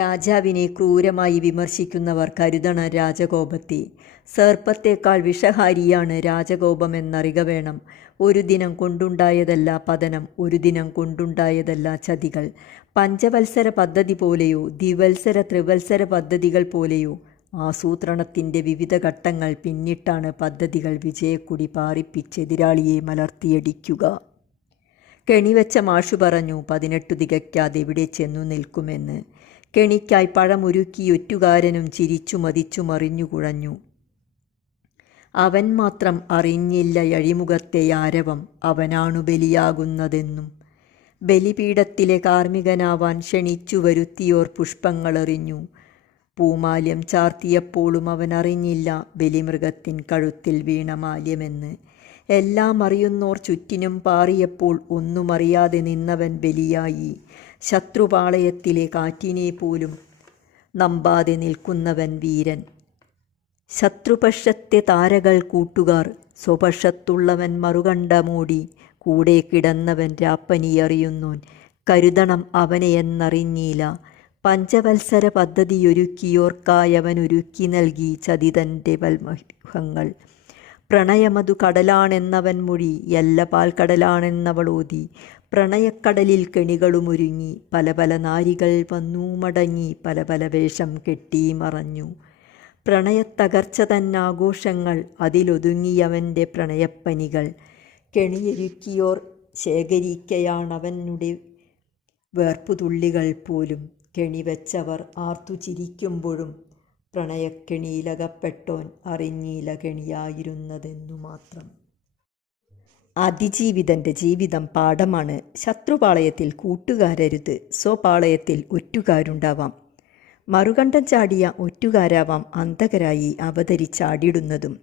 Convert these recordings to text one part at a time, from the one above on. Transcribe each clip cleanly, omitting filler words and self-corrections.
രാജാവിനെ ക്രൂരമായി വിമർശിക്കുന്നവർ കരുതണ രാജകോപത്തെ. സർപ്പത്തേക്കാൾ വിഷഹാരിയാണ് രാജകോപമെന്നറിക വേണം. ഒരു ദിനം കൊണ്ടുണ്ടായതല്ല പതനം, ഒരു ദിനം കൊണ്ടുണ്ടായതല്ല ചതികൾ. പഞ്ചവത്സര പദ്ധതി പോലെയോ ദ്വിവത്സര ത്രിവത്സര പദ്ധതികൾ പോലെയോ ആസൂത്രണത്തിൻ്റെ വിവിധ ഘട്ടങ്ങൾ പിന്നിട്ടാണ് പദ്ധതികൾ വിജയക്കൊടി പാറിപ്പിച്ചെതിരാളിയെ മലർത്തിയടിക്കുക. കെണിവെച്ച മാഷു പറഞ്ഞു 18 തികയ്ക്കാതെ എവിടെ ചെന്നു നിൽക്കുമെന്ന്. കെണിക്കായി പഴമൊരുക്കിയൊറ്റുകാരനും ചിരിച്ചു മതിച്ചു മറിഞ്ഞു കുഴഞ്ഞു. അവൻ മാത്രം അറിഞ്ഞില്ല യഴിമുഖത്തെ ആരവം, അവനാണു ബലിയാകുന്നതെന്നും. ബലിപീഠത്തിലെ കാർമ്മികനാവാൻ ക്ഷണിച്ചു വരുത്തിയോർ പുഷ്പങ്ങളെറിഞ്ഞു. പൂമാല്യം ചാർത്തിയപ്പോഴും അവൻ അറിഞ്ഞില്ല ബലിമൃഗത്തിൻ കഴുത്തിൽ വീണ മാല്യമെന്ന്. എല്ലാം അറിയുന്നോർ ചുറ്റിനും പാറിയപ്പോൾ ഒന്നുമറിയാതെ നിന്നവൻ ബലിയായി. ശത്രുപാളയത്തിലെ കാറ്റിനെ പോലും നമ്പാതെ നിൽക്കുന്നവൻ വീരൻ. ശത്രുപക്ഷത്തെ താരകൾ കൂട്ടുകാർ, സ്വപക്ഷത്തുള്ളവൻ മറുകണ്ഠമൂടി. കൂടെ കിടന്നവൻ രാപ്പനിയറിയുന്നോൻ, കരുതണം അവനെയെന്നറിഞ്ഞില്ല. പഞ്ചവത്സര പദ്ധതിയൊരുക്കിയോർക്കായവനൊരുക്കി നൽകി ചതിതൻ്റെ വൽമുഖങ്ങൾ. പ്രണയമതു കടലാണെന്നവൻ മൊഴി, എല്ല പാൽക്കടലാണെന്നവളോതി. പ്രണയക്കടലിൽ കെണികളുമൊരുങ്ങി, പല പല നാരികൾ വന്നു മടങ്ങി, പല പല വേഷം കെട്ടി മറഞ്ഞു. പ്രണയത്തകർച്ച തന്നാഘോഷങ്ങൾ, അതിലൊതുങ്ങിയവൻ്റെ പ്രണയപ്പനികൾ. കെണിയൊരുക്കിയോർ ശേഖരിക്കയാണവനുടെ വേർപ്പുതുള്ളികൾ പോലും. കെണിവെച്ചവർ ആർത്തു ചിരിക്കുമ്പോഴും പ്രണയക്കെണിയിലകപ്പെട്ടോൻ അറിഞ്ഞില്ല കെണിയായിരുന്നതെന്നു മാത്രം. അതിജീവിതൻ്റെ ജീവിതം പാഠമാണ്. ശത്രുപാളയത്തിൽ കൂട്ടുകാരരുത്, സ്വപാളയത്തിൽ ഒറ്റുകാരുണ്ടാവാം. മറുകണ്ഠം ചാടിയ ഒറ്റുകാരാവാം അന്തകരായി അവതരിച്ചാടിടുന്നതും.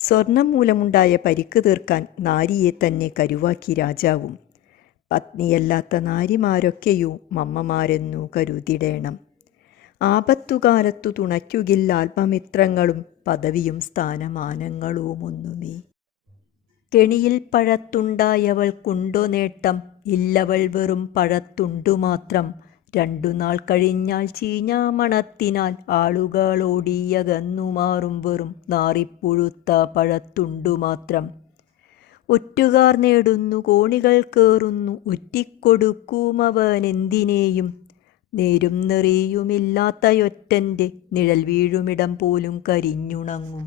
സ്വർണം മൂലമുണ്ടായ പരിക്ക് തീർക്കാൻ നാരിയെ തന്നെ കരുവാക്കി രാജാവും. പത്നിയല്ലാത്ത നാരിമാരൊക്കെയോ മമ്മമാരെന്നു കരുതിടേണം. ആപത്തുകാലത്തു തുണയ്ക്കുകില്ല ആത്മമിത്രങ്ങളും, പദവിയും സ്ഥാനമാനങ്ങളുമൊന്നുമേ. കെണിയിൽ പഴത്തുണ്ടായവൾക്കുണ്ടോ നേട്ടം, ഇല്ലവൾ വെറും പഴത്തുണ്ടുമാത്രം. 2 നാൾ കഴിഞ്ഞാൽ ചീഞ്ഞാമണത്തിനാൽ ആളുകളോടിയകന്നുമാറും വെറും നാറിപ്പുഴുത്ത പഴത്തുണ്ടുമാത്രം. ഒറ്റുകാർ നേടുന്നു കോണികൾ കേറുന്നു, ഒറ്റിക്കൊടുക്കുമവനെന്തിനേയും. നേരും നെറിയുമില്ലാത്തയൊറ്റൻ്റെ നിഴൽ വീഴുമിടം പോലും കരിഞ്ഞുണങ്ങും.